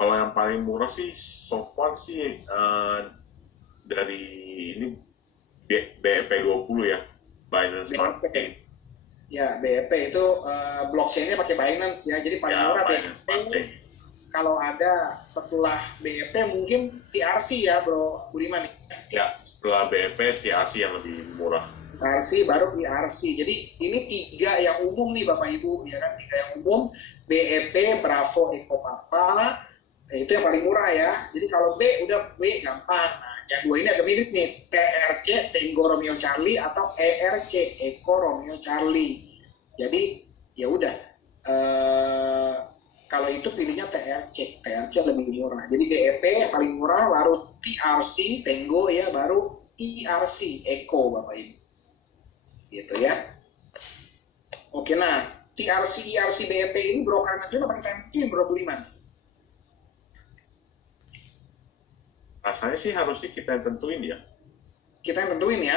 Kalau yang paling murah sih so far sih dari ini BEP 20 ya, Binance Smart BEP. Chain. Ya, BEP itu blockchain-nya pakai Binance ya. Jadi paling Ya, murah Binance Smart BEP. Chain. Kalau ada setelah BEP mungkin TRC ya Bro Budiman. Ya, setelah BEP TRC yang lebih murah. TRC baru IRC. Jadi ini 3 yang umum nih Bapak Ibu ya kan, 3 yang umum, BEP, Bravo, Eko Papa, itu yang paling murah ya. Jadi kalau B udah B gampang. Nah, yang 2 ini agak mirip nih, TRC, Tango Romeo Charlie, atau ERC, Eko Romeo Charlie. Jadi ya udah, kalau itu pilihnya TRC lebih murah. Jadi BEP paling murah, baru TRC, Tango ya, baru IRC, Eko Bapak Ibu. Gitu ya. Oke, nah TRC, IRC, BEP ini broker itu pakai tentuin Bro Budiman? Rasanya sih harusnya kita yang tentuin ya. Kita yang tentuin ya.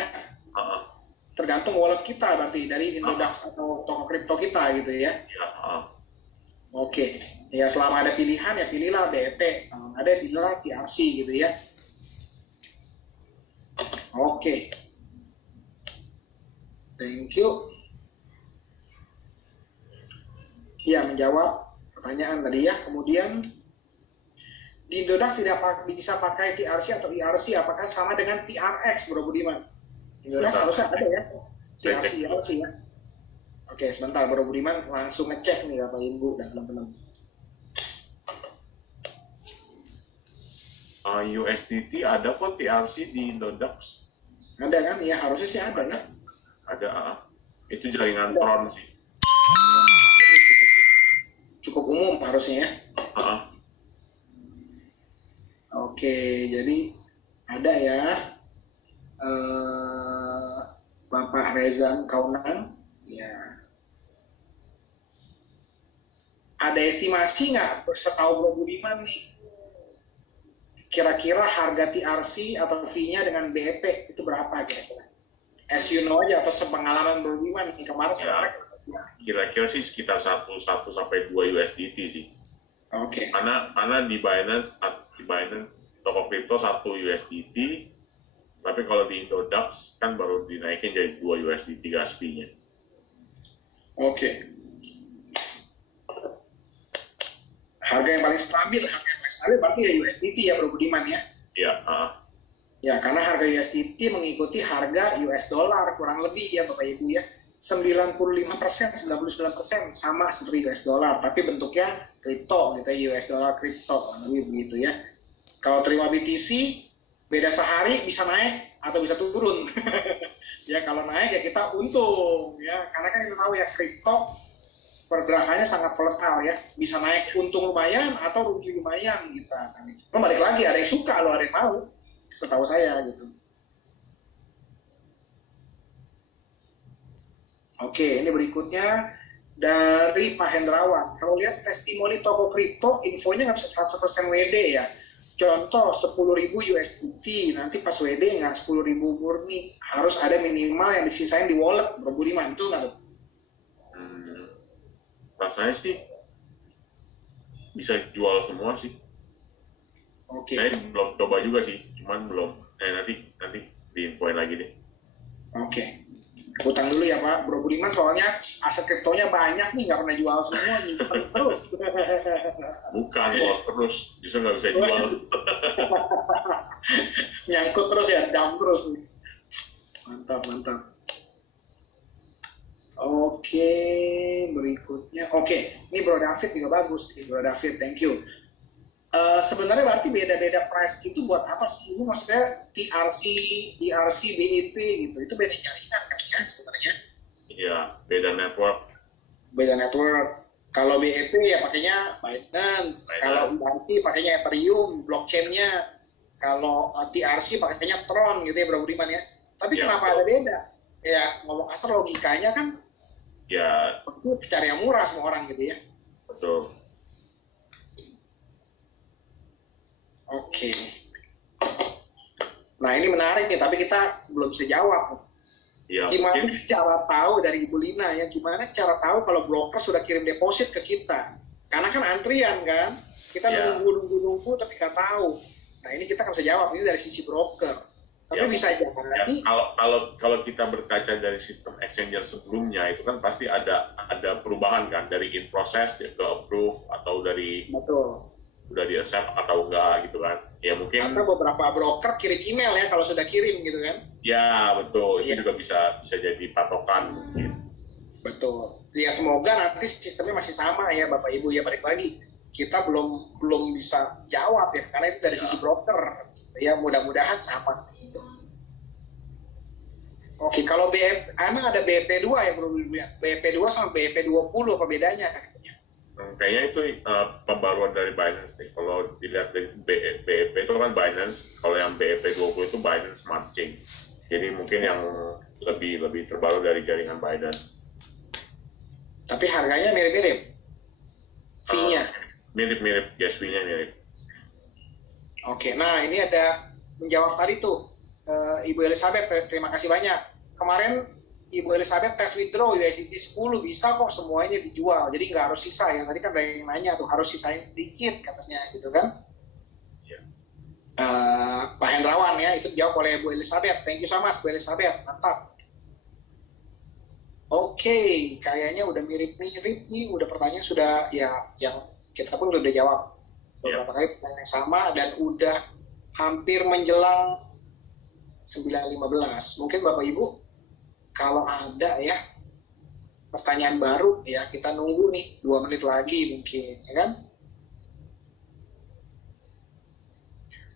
Tergantung wallet kita berarti dari Indodax atau toko kripto kita gitu ya. Ya. Oke, ya selama ada pilihan ya pilihlah BEP, kalau nggak ada pilihlah TRC gitu ya. Oke. Thank you. Ya, menjawab pertanyaan tadi ya. Kemudian di Indodax tidak bisa pakai TRC atau IRC, apakah sama dengan TRX Bro Budiman? Indodax harusnya ada ya, TRC, IRC ya. Oke, sebentar Bro Budiman langsung ngecek nih Bapak Ibu dan teman-teman. USDT ada kok TRC di Indodax. Ada kan? Ya harusnya sih ada ya. Ada. Itu jaringan Tron sih. Cukup umum harusnya ya. Oke, jadi ada ya Bapak Rezan Kaunang. Ya. Ada estimasi nggak setahu Bro Budiman nih? Kira-kira harga TRC atau fee-nya dengan BEP itu berapa kira-kira? As you know aja, atau sepengalaman Bro Budiman nih kemarin ya, kira-kira sih sekitar 1 sampai 2 USDT sih. Oke. Karena di Binance toko kripto 1 USDT, tapi kalau di Indodax kan baru dinaikin jadi 2 USDT gas fee-nya. Oke. Harga yang paling stabil berarti ya USDT ya Bro Budiman ya? Iya. Ya, karena harga USDT mengikuti harga US dollar kurang lebih ya Bapak Ibu ya. 95%, 99% sama seperti US dollar, tapi bentuknya kripto gitu ya, US dollar kripto, lebih begitu ya. Kalau terima BTC, beda sehari bisa naik atau bisa turun. Ya kalau naik ya kita untung ya, karena kan kita tahu ya kripto pergerakannya sangat volatile ya, bisa naik untung lumayan atau rugi lumayan gitu. Nah, balik lagi ada yang suka loh, ada yang mau, setahu saya gitu. Oke, ini berikutnya dari Pak Hendrawan. Kalau lihat testimoni toko kripto, infonya nggak bisa 100% WD ya. Contoh 10.000 USDT, nanti pas WD nggak 10.000 murni, harus ada minimal yang disisain di wallet Bro Budiman, itu nggak tuh? Rasanya sih bisa jual semua sih. Oke. Saya belum coba juga sih, cuman belum. Nanti diinfoin lagi deh. Oke. Hutang dulu ya Pak Bro Budiman, soalnya aset kriptonya banyak nih, nggak pernah jual semua, nyimpen terus. Bukan, loss terus, justru nggak bisa jual. Nyangkut terus ya, down terus nih. Mantap. Oke, berikutnya. Oke, ini Bro David juga bagus. Bro David, thank you. Sebenarnya berarti beda-beda price itu buat apa sih? Ini maksudnya TRC, IRC, BEP gitu. Itu beda jaringan kan ya sebenarnya? Iya, beda network. Beda network. Kalau BEP ya pakainya Binance. Kalau IRC pakainya Ethereum, blockchain-nya. Kalau TRC pakainya Tron gitu ya Bro Budiman ya. Tapi ya, kenapa ada beda? Ya ngomong kasar logikanya kan ya cari yang murah semua orang gitu ya. Betul. Oke. Nah ini menarik nih, tapi kita belum bisa jawab. Ya, gimana cara tahu dari Ibu Lina ya? Gimana cara tahu kalau broker sudah kirim deposit ke kita? Karena kan antrian kan, kita nunggu tapi nggak tahu. Nah ini kita kan bisa jawab ini dari sisi broker. Tapi bisa jadi. Kalau kita berkaca dari sistem exchanger sebelumnya itu kan pasti ada perubahan kan dari in process ke approve atau dari udah di accept atau enggak gitu kan. Ya mungkin. Atau beberapa broker kirim email ya kalau sudah kirim gitu kan. Ya betul, itu juga bisa jadi patokan mungkin. Betul. Ya semoga nanti sistemnya masih sama ya Bapak Ibu ya, balik lagi. Kita belum bisa jawab ya karena itu dari sisi broker. Ya mudah-mudahan sama gitu. Oke, kalau ada BEP2 ya Bro, BEP2 sama BEP20 apa bedanya katanya? Kayaknya itu pembaruan dari Binance nih. Kalau dilihat dari BEP itu kan Binance, kalau yang BEP20 itu Binance Smart Chain. Jadi mungkin yang lebih terbaru dari jaringan Binance. Tapi harganya mirip-mirip, fee-nya? Mirip-mirip, gas fee-nya mirip. Oke, nah ini ada menjawab tadi tuh, Ibu Elizabeth, terima kasih banyak. Kemarin Ibu Elizabeth tes withdraw USDT 10, bisa kok semuanya dijual, jadi nggak harus sisa. Yang tadi kan ada yang nanya tuh, harus sisain sedikit katanya gitu kan. Ya. Pak Hendrawan ya, itu dijawab oleh Bu Elizabeth. Thank you so much Bu Elizabeth, mantap. Oke, kayaknya udah mirip-mirip nih, udah pertanyaan sudah ya yang kita pun udah jawab beberapa kali pertanyaan yang sama dan udah hampir menjelang 9.15. Mungkin Bapak Ibu kalau ada ya pertanyaan baru ya kita nunggu nih 2 menit lagi mungkin ya kan.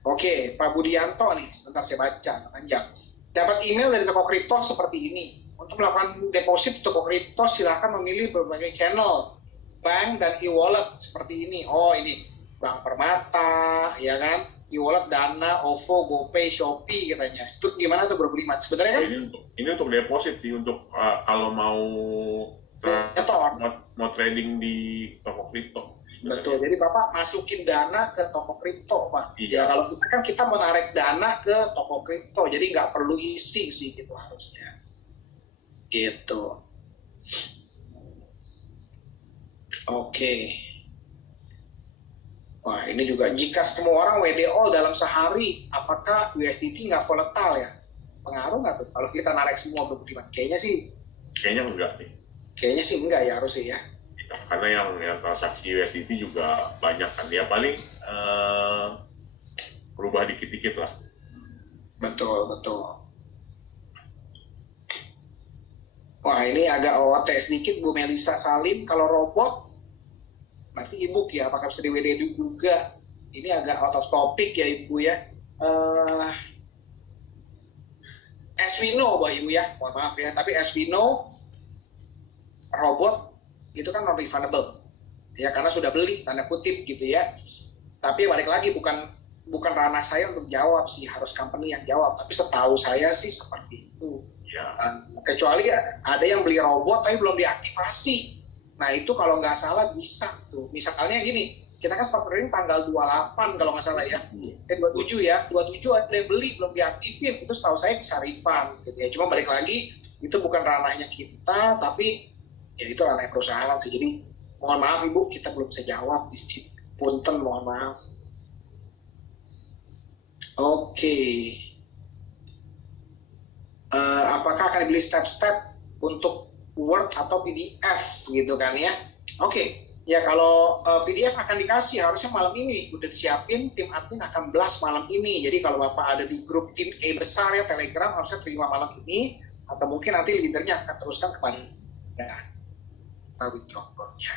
Oke, Pak Budianto nih, sebentar saya baca panjang. Dapat email dari toko kripto seperti ini. Untuk melakukan deposit toko kripto, silakan memilih berbagai channel, bank dan e-wallet seperti ini. Oh ini, Bank Permata, ya kan? E-wallet, Dana, OVO, GoPay, Shopee katanya. Itu gimana tuh Bro Budiman? Sebenarnya kan? Ini untuk deposit sih, untuk kalau mau trading di toko kripto. Betul. Jadi Bapak masukin dana ke toko kripto, Pak. Iya. Ya kalau kita mau narik dana ke toko kripto, jadi nggak perlu isi sih gitu harusnya. Gitu. Oke. Wah ini juga, jika semua orang WDO dalam sehari, apakah USDT nggak volatile ya? Pengaruh nggak tuh kalau kita narik semua Budiman? Kayaknya sih. Kayaknya enggak nih. Kayaknya sih enggak ya harusnya ya. Karena yang transaksi USDT juga banyak kan. Ya paling berubah dikit-dikit lah. Betul. Wah ini agak OT sedikit Bu Melisa Salim. Kalau robot berarti e-book ya, apakah bisa di WD juga? Ini agak out of topic ya Ibu ya. As we know Bapak Ibu ya, mohon maaf ya, tapi as we know robot itu kan non refundable ya, karena sudah beli tanda kutip gitu ya. Tapi balik lagi bukan ranah saya untuk jawab sih, harus company yang jawab. Tapi setahu saya sih seperti itu. Ya. Kecuali ada yang beli robot tapi belum diaktifasi. Nah itu kalau nggak salah bisa tuh. Misalnya gini, kita kan sempat trading tanggal 28 kalau nggak salah ya. 27 ya. 27 ada yang beli belum diaktifin. Itu setahu saya bisa refund gitu ya. Cuma balik lagi itu bukan ranahnya kita, tapi ya itu ranah perusahaan sih. Jadi mohon maaf Ibu, kita belum bisa jawab di sini. Punten, mohon maaf. Oke. Apakah akan dibeli step-step untuk Word atau PDF gitu kan ya? Oke. Ya kalau PDF akan dikasih harusnya malam ini. Udah disiapin, tim admin akan blast malam ini. Jadi kalau Bapak ada di grup tim E besar ya Telegram, harusnya terima malam ini. Atau mungkin nanti leadernya akan teruskan kepada withdrawalnya.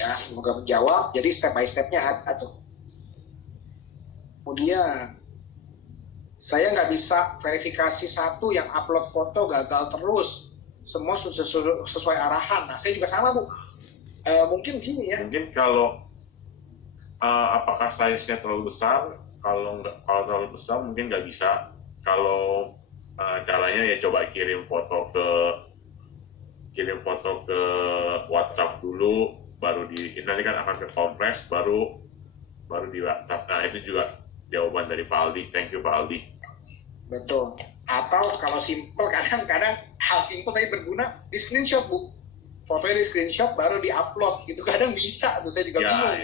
Ya, semoga menjawab. Jadi step by stepnya ada tuh. Kemudian saya nggak bisa verifikasi satu yang upload foto gagal terus. Semua sesuai arahan. Nah, saya juga sama Bu. Mungkin gini ya. Mungkin kalau apakah size-nya terlalu besar? Kalau terlalu besar mungkin nggak bisa. Kalau caranya ya coba kirim foto ke WhatsApp dulu, baru nanti kan akan ke kompres, baru di WhatsApp. Nah itu juga jawaban dari Pak Aldi. Thank you Pak Aldi. Betul. Atau kalau simple, kadang-kadang hal simple tapi berguna, di screenshot Bu. fotonya di screenshot baru di-upload gitu. Kadang bisa tuh, saya juga bingung.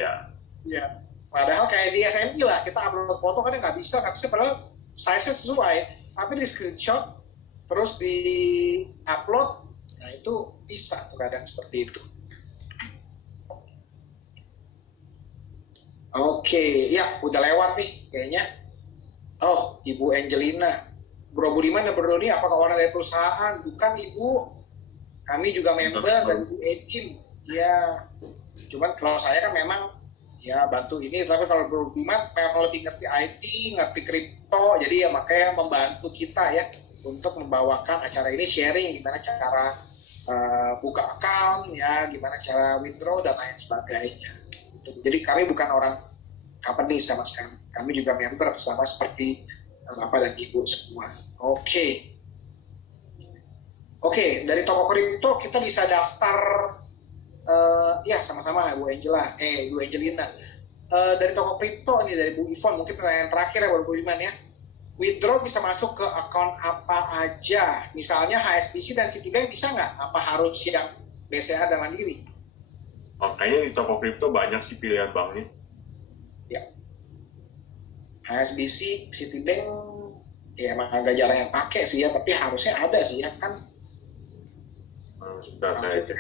Iya. Padahal kayak di SMI lah, kita upload foto kadang nggak bisa padahal size-nya sesuai, tapi di screenshot terus di-upload, nah itu bisa tuh kadang seperti itu. Oke, ya udah lewat nih kayaknya. Oh, Ibu Angelina. Bro Budiman dan Bro Doni, apakah orang dari perusahaan? Bukan, Ibu. Kami juga member dan Ibu Edim. Ya, cuman kalau saya kan memang ya bantu ini, tapi kalau Bro Budiman memang lebih ngerti IT, ngerti kripto, jadi ya makanya membantu kita ya untuk membawakan acara ini, sharing gimana cara buka account, ya gimana cara withdraw dan lain sebagainya. Jadi kami bukan orang company sama sekali, kami juga member sama seperti Bapak dan Ibu semua. Oke, dari toko kripto kita bisa daftar, ya sama-sama Bu Angelina. Dari toko kripto ini dari Bu Ivon, mungkin pertanyaan terakhir ya Bu Budiman ya. Withdraw bisa masuk ke account apa aja? Misalnya HSBC dan Citibank bisa nggak? Apa harus yang BCA dan Mandiri? Makanya di toko kripto banyak sih pilihan banknya. Ya. HSBC, Citibank, ya emang agak jarang yang pakai sih ya, tapi harusnya ada sih ya kan. Sebentar saya cek.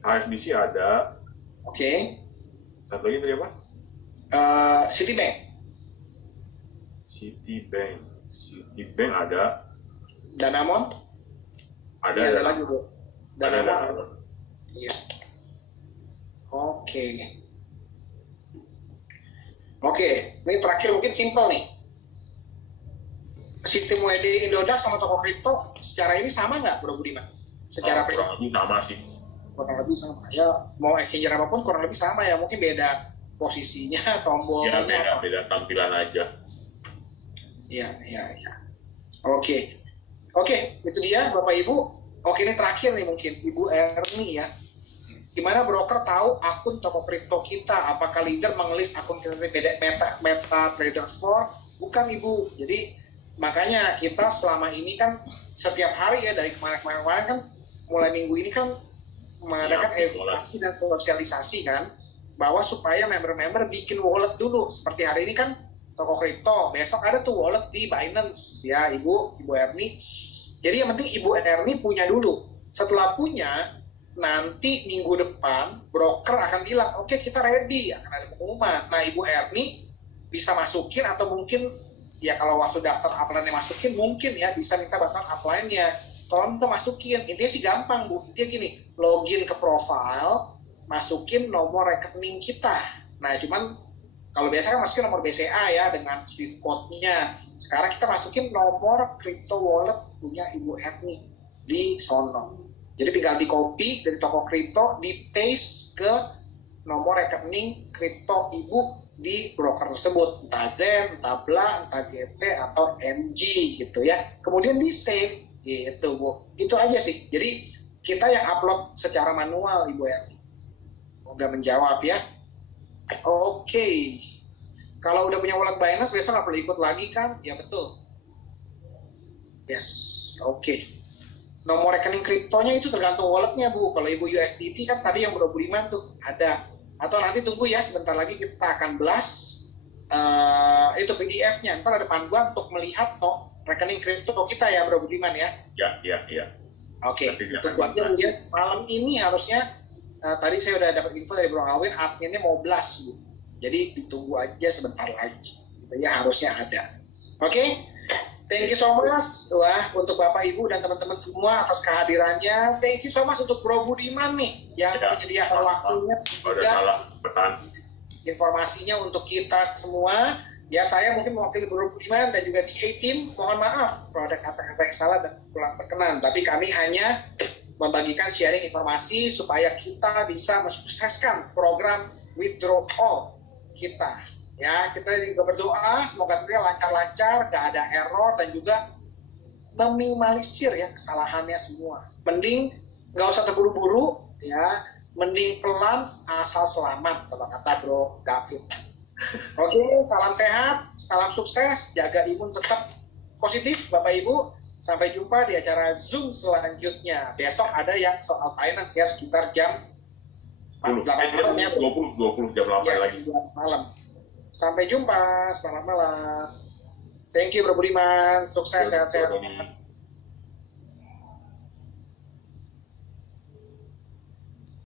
HSBC ada. Oke. Satu lagi tadi apa? Citibank. Citibank ada. Danamon? Ada lagi Bu. Danamon. Iya. Oke, ini terakhir mungkin simpel nih. Sistem wedding Indodax sama toko kripto secara ini sama nggak, Bro Budiman? Secara kurang lebih sama sih. Kurang lebih sama. Ya, mau exchanger apapun kurang lebih sama ya. Mungkin beda posisinya, tombolnya. Ya, beda tampilan aja. Iya. Oke, itu dia Bapak Ibu. Oke, ini terakhir nih mungkin Ibu Erni ya. Gimana broker tahu akun toko kripto kita? Apakah leader mengelis akun kita MetaTrader 4? Bukan Ibu. Jadi makanya kita selama ini kan setiap hari ya dari kemarin-kemarin kan mulai minggu ini kan mengadakan edukasi dan sosialisasi kan bahwa supaya member-member bikin wallet dulu. Seperti hari ini kan toko kripto, besok ada tuh wallet di Binance ya Ibu Erni. Jadi yang penting Ibu Erni punya dulu. Setelah punya, nanti minggu depan broker akan bilang, oke, kita ready, akan ada pengumuman. Nah, Ibu Erni bisa masukin atau mungkin ya kalau waktu daftar upline-nya masukin, mungkin ya bisa minta bantuan upline-nya. Tolong masukin. Intinya sih gampang Bu. Intinya gini, login ke profile, masukin nomor rekening kita. Nah, cuman kalau biasa kan masukin nomor BCA ya dengan Swift code-nya. Sekarang kita masukin nomor crypto wallet punya Ibu Erni di sono. Jadi tinggal di copy dari toko kripto, di paste ke nomor rekening kripto Ibu di broker tersebut, entah Zen, entah BLA, entah GP atau MG gitu ya. Kemudian di save gitu Bu. Itu aja sih. Jadi kita yang upload secara manual Ibu Erni. Semoga menjawab ya. Oke. Kalau udah punya wallet Binance besok nggak perlu ikut lagi kan? Ya betul. Yes. Oke. Nomor rekening kriptonya itu tergantung walletnya Bu. Kalau Ibu USDT kan tadi yang Bro Budiman tuh ada. Atau nanti tunggu ya sebentar lagi kita akan blast itu PDF-nya. Ntar ada panduan untuk melihat rekening kripto kita ya Bro Budiman ya. Ya. Oke. Tunggu aja mungkin malam ini harusnya. Tadi saya udah dapat info dari Bro Alwin, adminnya mau blast Bu. Jadi ditunggu aja sebentar lagi. Gitu ya harusnya ada. Oke. Thank you so much untuk Bapak Ibu dan teman-teman semua atas kehadirannya. Thank you so much untuk Bro Budiman nih yang menyediakan waktunya dan informasinya untuk kita semua. Ya saya mungkin mewakili Bro Budiman dan juga DA Team. Mohon maaf produk kata-kata yang salah dan kurang berkenan. Tapi kami hanya membagikan sharing informasi supaya kita bisa mensukseskan program withdrawal kita. Ya, kita juga berdoa semoga tentunya lancar-lancar, gak ada error dan juga meminimalisir ya kesalahannya semua. Mending gak usah terburu-buru ya, mending pelan asal selamat kalau kata Bro David. Oke, salam sehat, salam sukses, jaga imun tetap positif Bapak Ibu. Sampai jumpa di acara Zoom selanjutnya. Besok ada yang soal finance ya, sekitar jam 10, 8 malam ya. 20 jam 8 ya, lagi. Malam. Sampai jumpa, selamat malam. Thank you Bro Budiman, sukses, sehat-sehat.